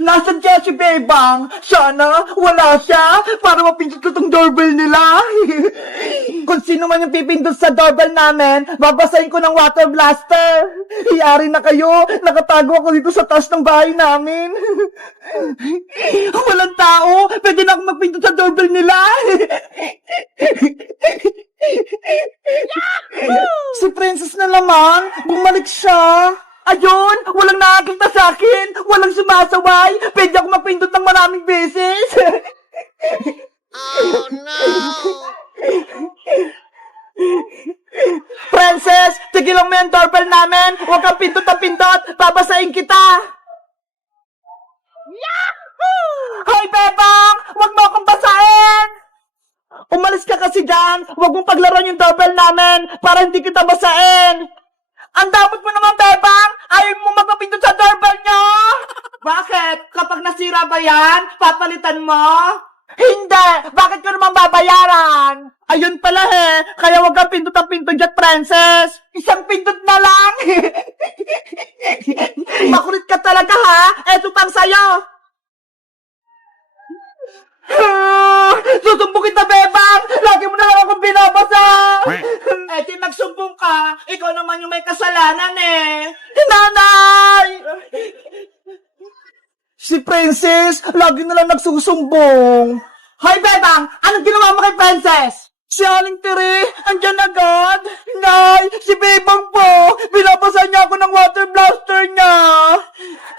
Nasaan kaya si Bebang? Sana wala siya para mapindot ko tong doorbell nila. Kung sino man yung pipindot sa doorbell namin, babasahin ko ng water blaster. Iyari na kayo, nakatago ako dito sa taas ng bahay namin. Walang tao, pwede na akong magpindot sa doorbell nila. Si Princess na naman, bumalik siya. Ayun, walang nakakita sa akin, walang sumasaway, pwede ako mapindot ng maraming beses. Oh no! Princess, tigilan mo yung doorbell namin, huwag kang pindot na pindot, babasahin kita. Yahoo! Hoy, Bebang, huwag mo akong basahin. Umalis ka kasi dyan, huwag mong paglaruan yung doorbell namin para hindi kita basahin. Ang damot mo naman, Bebang! Ayaw mo magpapindot sa doorbell nyo! Bakit? Kapag nasira ba yan, papalitan mo? Hindi! Bakit ko naman babayaran? Ayun pala kaya wag kang pindot ang pindot dyan, Princess! Isang pindot na lang! Makulit ka talaga, ha? Eto pang sayo! Susumbong kita, Bebang! Lagi mo na lang akong binabasa! Di magsumbong ka. Ikaw naman yung may kasalanan Nanay! Si Princess, lagi na lang nagsusumbong. Hoy, Bebang! Anong ginawa mo kay Princess? Si Aling Tere, andyan agad. Nay, si Bebang po. Binabasa niya ako ng water blaster niya.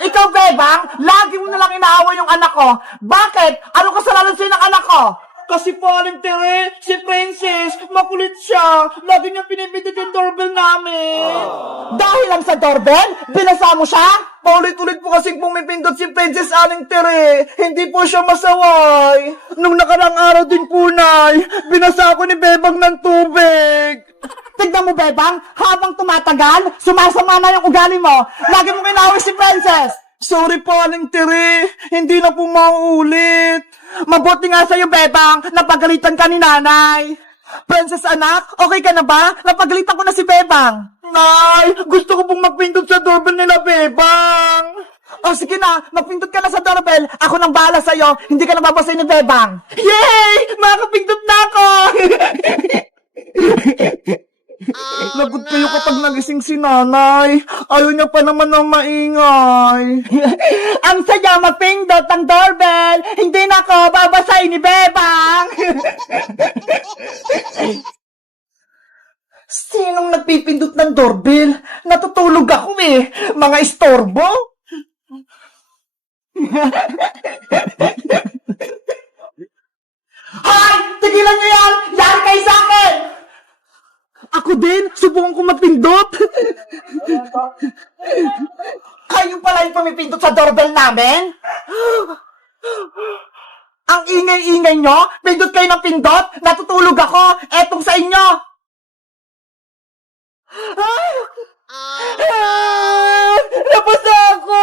Ikaw, Bebang, lagi mo na lang inaaway yung anak ko. Bakit? Ano kasalanan sa'yo ng anak ko? Kasi po, Aling Tere, si Princess, makulit siya. Lagi niya pinipindot yung doorbell namin. Dahil lang sa doorbell? Binasa mo siya? Paulit-ulit po kasing pumipindot si Princess Aling Tere. Hindi po siya masaway. Nung nakarang araw din po, Nay, binasa ako ni Bebang ng tubig. Tignan mo, Bebang, habang tumatagal, sumasama na yung ugali mo. Lagi mo kinawin si Princess. Sorry po, Aling Tere. Hindi na po mauulit. Mabuti nga sa'yo, Bebang, napagalitan ka ni Nanay. Princess anak, okay ka na ba? Napagalitan ko na si Bebang. Nay, gusto ko pong magpindot sa doorbell nila, Bebang. O sige na, magpindot ka na sa doorbell. Ako nang bahala sa'yo. Hindi ka nababasay ni Bebang. Yay! Makakapindot na ako! Lagot kayo kapag nagising si Nanay. Ayaw niya pa naman ng maingay. Ang saya mapindot ang doorbell. Hindi na ako babasay ni Bebang. Sinong nagpipindot ng doorbell? Natutulog ako Mga istorbo. Hoy! Tigilan niyo yan! Yan kayo sa akin! Ako din! Subukan ko magpindot! Kayo pala yung pumipindot sa doorbell namin? Ang ingay-ingay nyo? Pindot kayo ng pindot? Natutulog ako! Etong sa inyo! Napasa ako!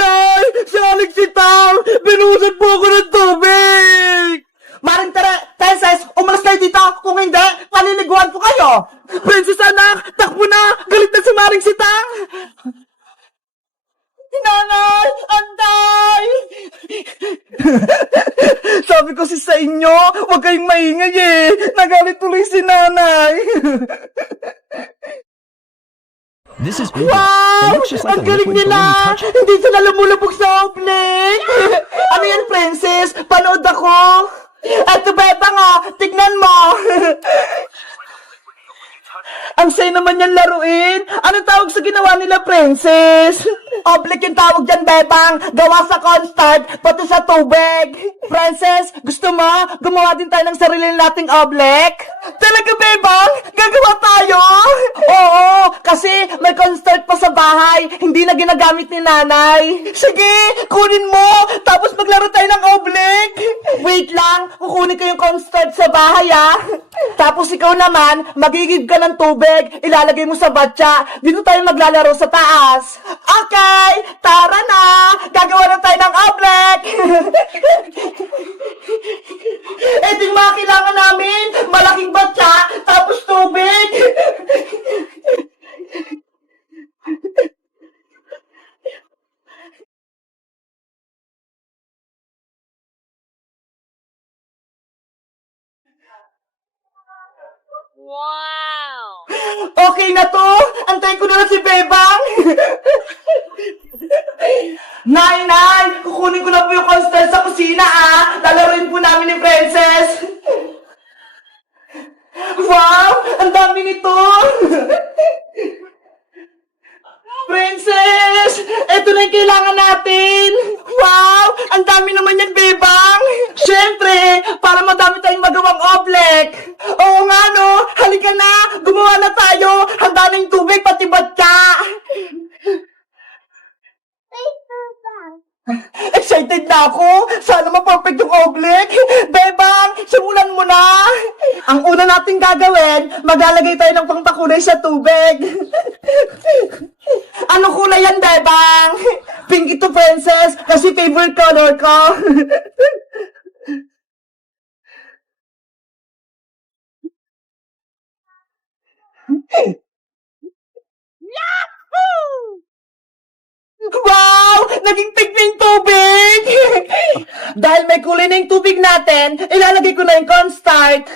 Nay! Si Alex si Tam! Binusan po ako ng tubig! Maring Princess, umalas kayo dito! Kung hindi, paliliguan ko kayo! Princess anak, takbo na! Galit na si Maring si Tam! Nanay! Antay! Sabi ko sa inyo, huwag kayong maingay Nagalit tuloy si Nanay! This is Bluebell. It Wow! looks just like a Ang galing liquid nila! gold when you touch it. Hindi sila lumulubog sa oblink! Ano yan, Princess? Panood ako! Eto, Bebang, tignan mo! Ang say naman yan laruin! Anong tawag sa ginawa nila, Princess? Oblink yung tawag dyan, Bebang! Gawa sa cornstarch, pati sa tubig! Princess, gusto mo? Gumawa din tayo ng sarili nating oblek? Talaga, Bebang? Gagawa tayo? Oo, kasi may cornstarch pa sa bahay. Hindi na ginagamit ni Nanay. Sige, kunin mo! Tapos maglaro tayo ng oblek! Wait lang, kukunin ko yung cornstarch sa bahay, Tapos ikaw naman, magigib ka ng tubig, ilalagay mo sa batya. Dito tayo maglalaro sa taas. Okay, tara na! Gagawa na tayo ng oblek! Ito yung mga kailangan namin. Malaking batya, tapos tubig. Wow! Okay na to! Antayin ko na lang si Bebang! Nay! Kukunin ko na po yung constant sa kusina, ah! Lalaroin po namin ni Princess! Wow! Ang dami nito! Princess! Ito na yung kailangan natin! Wow! Ang dami naman yan, Bebang! Siyempre, para madami tayong magawang oblek! Oo nga, no? Halika na! Gumawa na tayo! Handa na yung tubig, pati batya! Excited na ako! Sana ma-perfect yung oblek! Bebang, simulan mo na! Ang una nating gagawin, maglalagay tayo ng pangpakulay sa tubig. Ano kulay yan, Bebang? Pink ito, Princess, kasi favorite color ko. Wow! Naging pink na yung tubig! Dahil may kulay na yung tubig natin, ilalagay ko na yung cornstarch.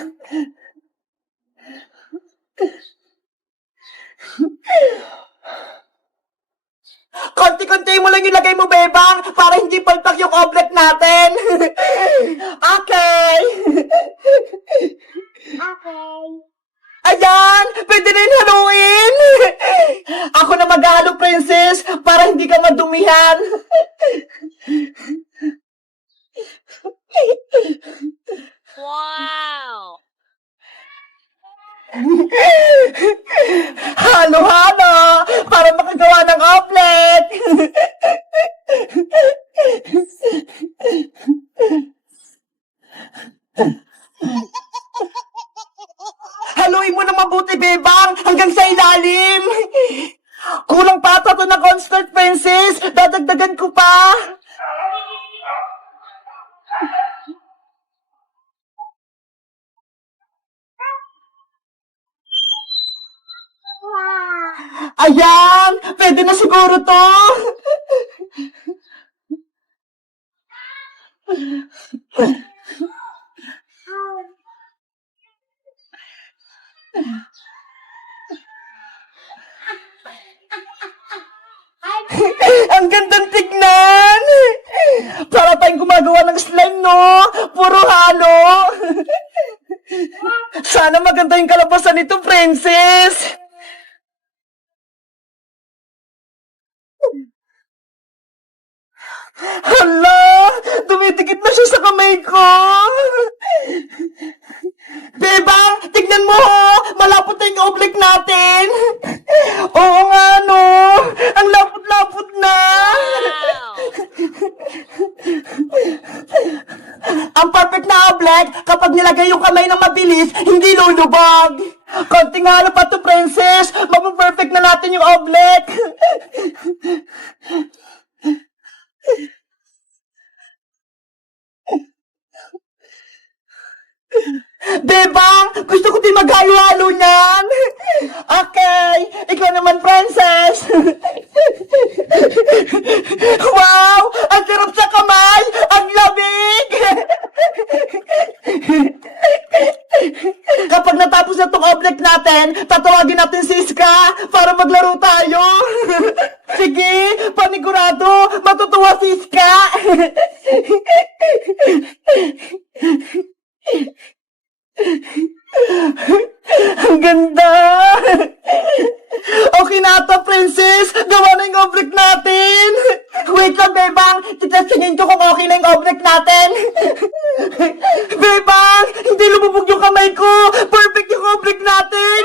Konti-konti mo lang ilagay mo, Bebang, para hindi palpak yung oblek natin. Okay. Okay. Ayan! Pwede na yung haluin! Ako na maghahalo, Princess, para hindi ka madumihan. Wow! Halo-halo! Para makagawa ng omelet! Haluin mo na mabuti, Bebang, hanggang sa ilalim! Kulang pa ata to na constant, Princess! Dadagdagan ko pa! Ayan! Pwede na siguro to! Ang gandang tignan! Para tayong gumagawa ng slime, no? Puro halo! Sana maganda yung kalabasan nito, Princess! Hala! Dumidikit na siya sa kamay ko! Bebang, tignan mo ho! Malapot na yung oblek natin! Oo nga, no? Ang lapot-lapot na! Wow! Ang perfect na oblek, kapag nilagay yung kamay ng mabilis, hindi lulubog! Konting halo pa to, Princess! Mapaperfect na natin yung oblek! Bebang, gusto ko din maghalo-halo niyan. Okay, ikaw naman, Princess. Wow, ang sarap sa kamay, ang lamig. Kapag natapos na tong oblek natin, tatawagin natin si Iska para maglaro tayo. Sige, panigurado, matutuwa si Iska. Ang ganda! Okay na ito, Princess! Gawa na yung oblek natin! Wait lang, Bebang! Titastingin ko kung okay na yung oblek natin! Bebang! Hindi lumubog yung kamay ko! Perfect yung oblek natin!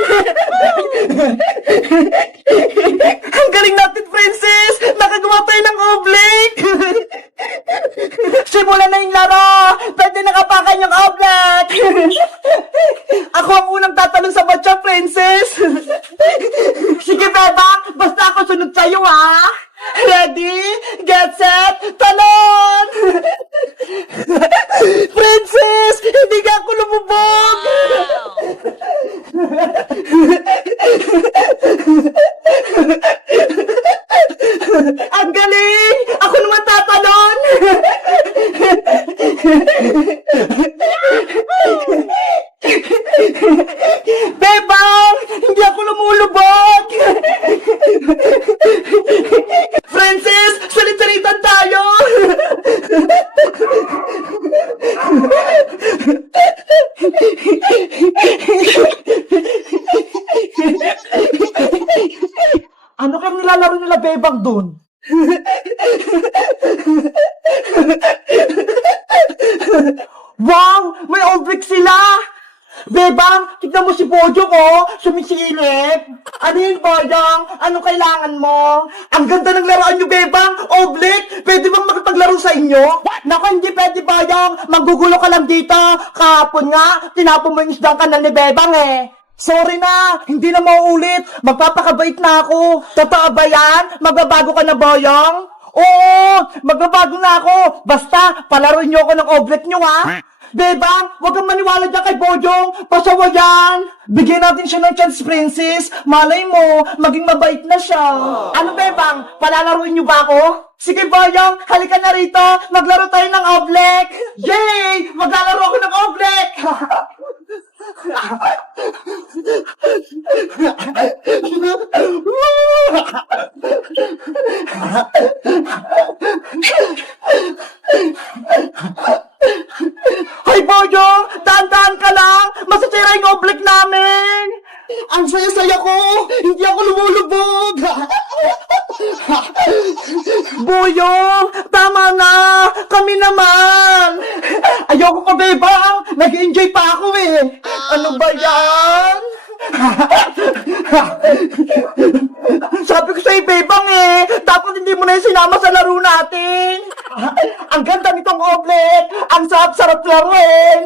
Ang galing natin, Princess! Nakagawa tayo ng oblek! Simulan na yung laro! Pwede nakapakan yung oblek! Ako ang unang tatalon sa batya, Princess! Sige, Bebang! Basta ako sunod sa'yo, ha? Ready? Get set? Talon! Princess! Hindi ka ako lumubog! Wow! Ang galing! Ako naman tatalon! Francis, salit-salitan tayo! Ano kang nilalaro nila Bebang dun? Wow! May oblique sila! Bebang, tignan mo si Bojo ko, sumisilip. Ano yun, Boyong? Anong kailangan mo? Ang ganda ng laruan nyo, Bebang! Oblique! Pwede bang makipaglaro sa inyo? Naku, hindi pwede, Boyong. Manggugulo ka lang dito. Kahapon nga, tinapon mo yung isdang kanal ni Bebang eh. Sorry na, hindi na mauulit. Magpapakabait na ako. Totoo ba yan? Magbabago ka na, Boyong? Oo, magbabago na ako. Basta, palaruin niyo ako ng oblique nyo, ha? Bebang, huwag kang maniwala dyan kay Bojong. Pasawa yan. Bigyan natin siya ng chance, Princess. Malay mo, maging mabait na siya. Ano, Bebang? Palalaruin niyo ba ako? Sige, Boyong, halika na rito. Maglaro tayo ng oblique. Yay! Maglalaro ako ng oblique. Hoy, Bojong! Dahan-dahan ka lang! Masasira yung oblique namin! Ang saya-saya ko! Hindi ako lumulubog! Boyong! Tama na! Kami naman! Ayoko pa, Bebang! Nag-enjoy pa ako eh! Ano ba yan? Sabi ko sa'yo, Bebang eh! Dapat hindi mo na yung sinama sa laro natin! Ang ganda nitong oblique! Ang sarap-sarap laruin!